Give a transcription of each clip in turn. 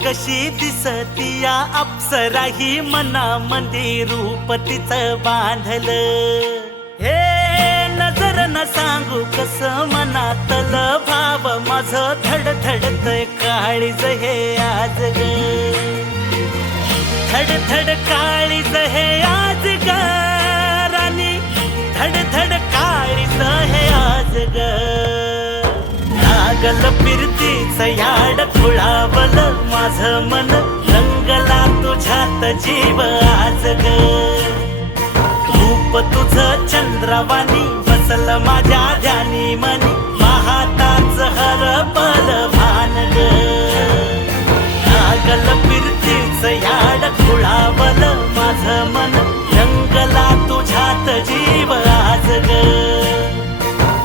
कशी दिसतीया अप्सरा ही मनामंदी रूप तिचं बांधलं. हे नजर न सांगू कस मनातल भाव माझं धडधडतय काळीज हे आज ग. धडधड काळीज हे आज ग राणी, धडधड काळीज हे आज ग. लागल फिरतीच याड खुळावल माझं मन, रंगला तुझ्यात जीव आज ग. रूप तुझं चंद्रवाणी बसल माझ्या ध्यानी मनी, पाहताच हरपल भान ग. लागल फिरतीच याड खुळावल माझं मन, रंगला तुझ्यात जीव आज ग.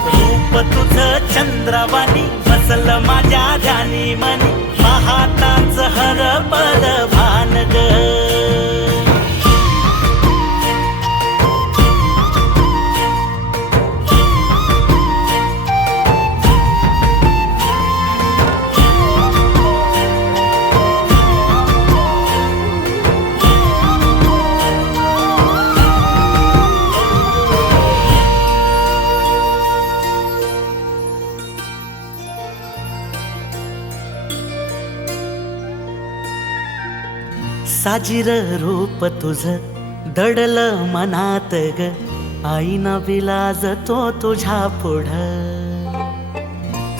रूप तुझं चंद्रवाणी बसल माझ्या ध्यानी मनी, पाहताच हरपल भान ग. साजिर रूप तुझं दडल मनात ग, आईना विलाज तो तुझ्या पुढं.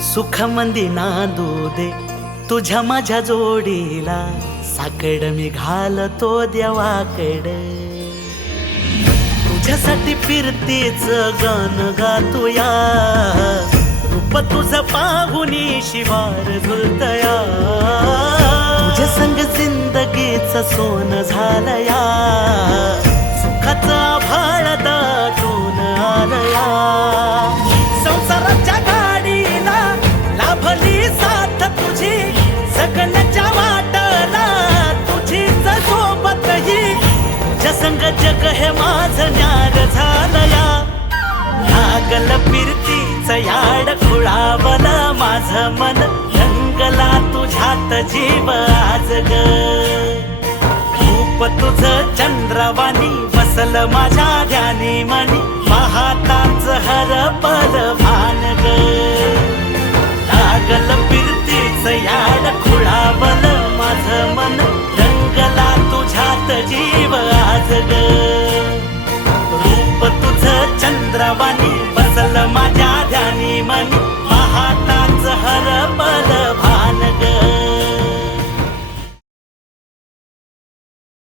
सुख मंदी नांदू दे तुझ्या माझ्या जोडीला, साकड मी घालतो देवाकड. तुझ्यासाठी फिरतेच गान गातोया, रूप तुझं पाहुनी शिवार झुलतया. तुझ्या संग जिंदगीच सोन झालया, सुखाचा आभाळ दाटून आलया. संसाराच्या गाडीला लाभली साथ तुझी, जगण्याच्या वाटला तुझीच सोबत ही. तुझ्या संग जग हे माझं न्यार झालया. लागल फिरतीच याड खुळावल माझं मन, रंगला तुझ्यात जीव आज ग. रूप तुझं चंद्रवाणी बसल माझ्या ध्यानी मनी, पाहताच हरपल भान ग. लागल फिरतीच याड खुळावल माझं मन, रंगला तुझ्यात जीव आज ग. रूप तुझं चंद्रवाणी बसल माझ्या ध्यानी मनी, पाहताच हरपल भान ग.